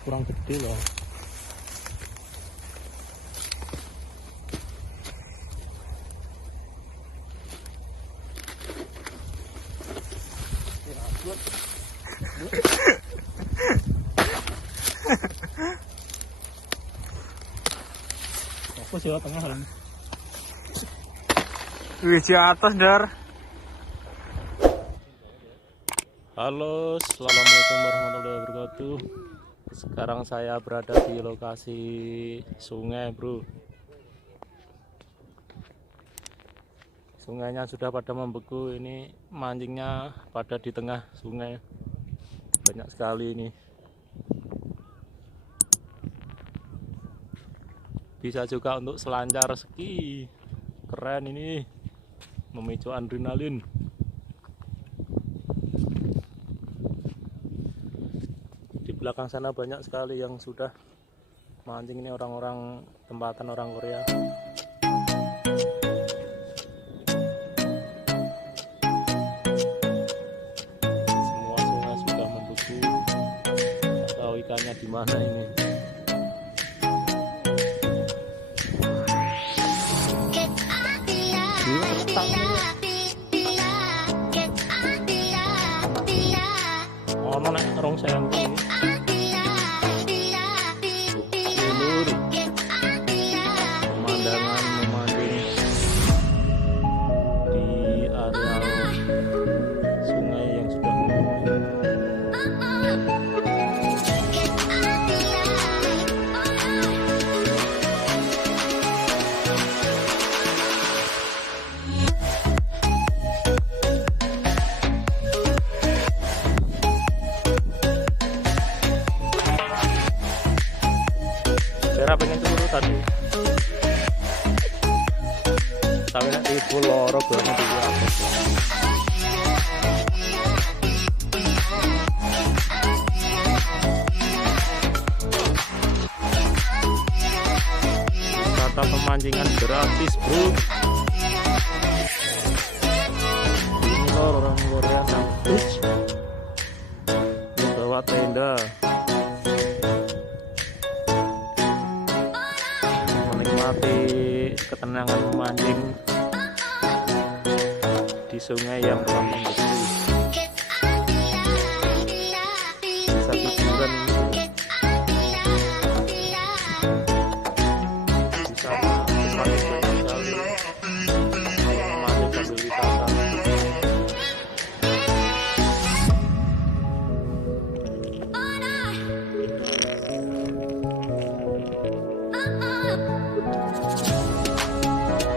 kurang gede loh. Fokus ya tengah kan. Wih, di atas dar. Halo, assalamualaikum warahmatullahi wabarakatuh. Sekarang saya berada di lokasi sungai, bro. Sungainya sudah pada membeku. Ini mancingnya pada di tengah sungai. Banyak sekali ini. Bisa juga untuk selancar ski. Keren ini, memicu adrenalin. Di belakang sana banyak sekali yang sudah mancing. Ini orang-orang tempatan orang Korea. Semua sungai sudah membeku. Nggak tahu ikannya di mana ini. Ono nek rong sempi ulur pemandangan memancing di areal sungai yang sudah membeku. Pengen turu tadi, tapi nanti ibu loro banget itu apa? Wisata pemancingan gratis, bro. Ini loh orang Korea kampus membawa tenda. Ketenangan memancing di sungai yang telah membeku. Bisa hiburan, bisa memancing banyak sekali. Memancing sambil wisata.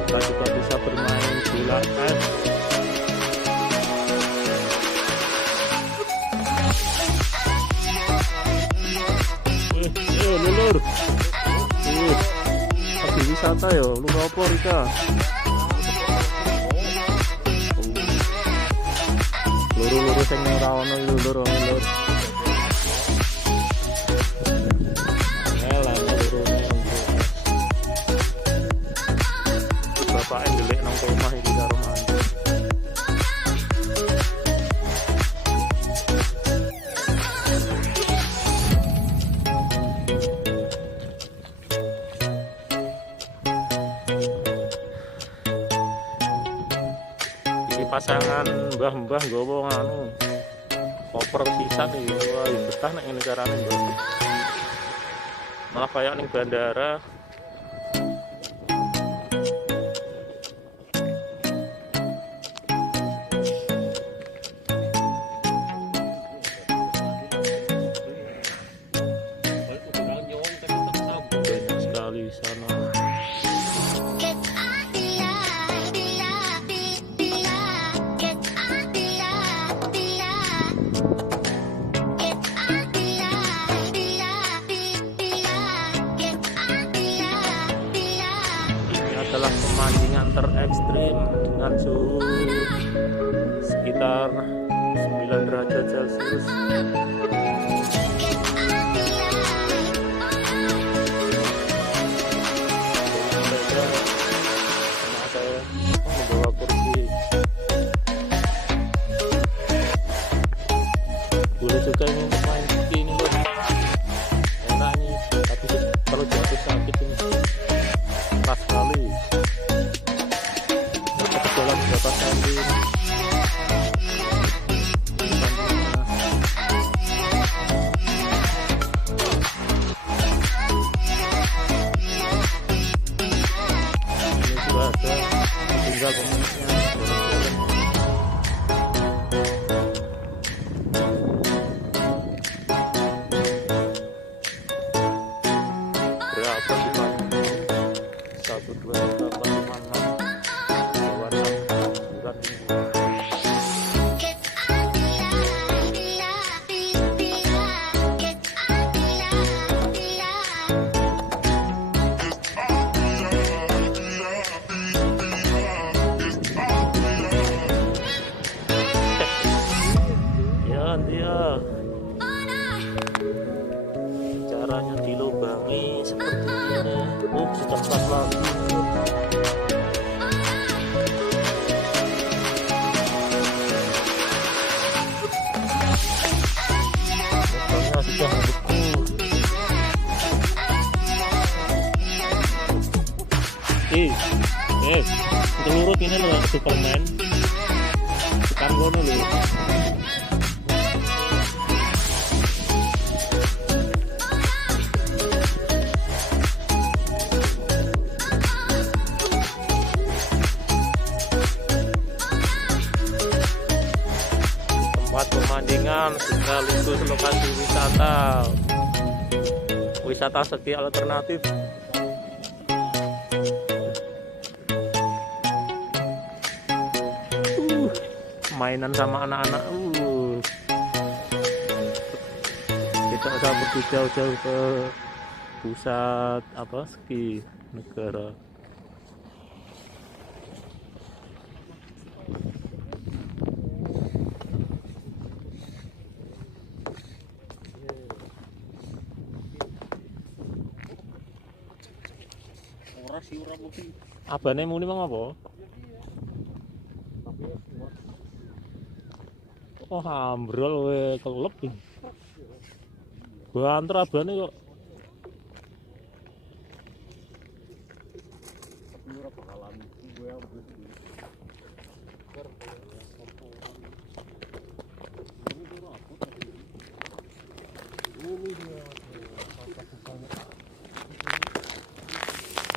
Kita juga bisa bermain bola es. Lulur. Lagi wisata ya, lu apa Rika? Luru-luru sing ora ono lulur. Bapak ndelik nang omah iki karo mantu. Iki pasangan mbah-mbah nggawa nganu koper sisan iki. Wah, betah nek ngene carane, Bro. Malah kayak ning bandara. Adalah pemancingan terekstrim dengan suhu sekitar 9 derajat Celcius. Saya membawa kursi. Boleh juga ini untuk main ski ini, Bro. pas lagi. Motornya sudah beku. Telurut ini loh Superman. Tekan gono loh. Tempat pemancingan sekaligus lokasi wisata segi alternatif. Mainan sama anak-anak. Kita usah pergi jauh-jauh ke pusat ski negara. Abane muni mang apa? Oh, ambrol we kelep. Banter abane kok.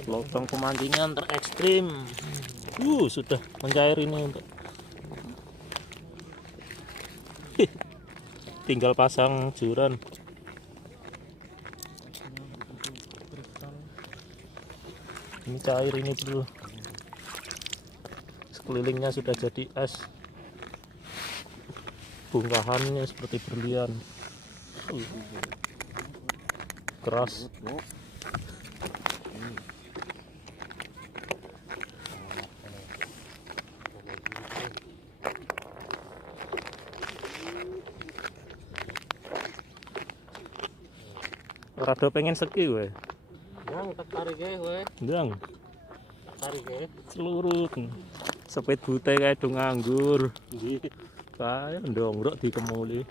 Lubang pemancingan terekstrim. Sudah mencair ini untuk tinggal pasang joran. Ini cair ini dulu. Sekelilingnya sudah jadi es. Bongkahannya seperti berlian. Keras. Rada pengen ski we. Yang tertarik we. Ndang. Tarik Seluruh. Sepet bute kae do nganggur. Nggih. Kae ndongrok dikemuli.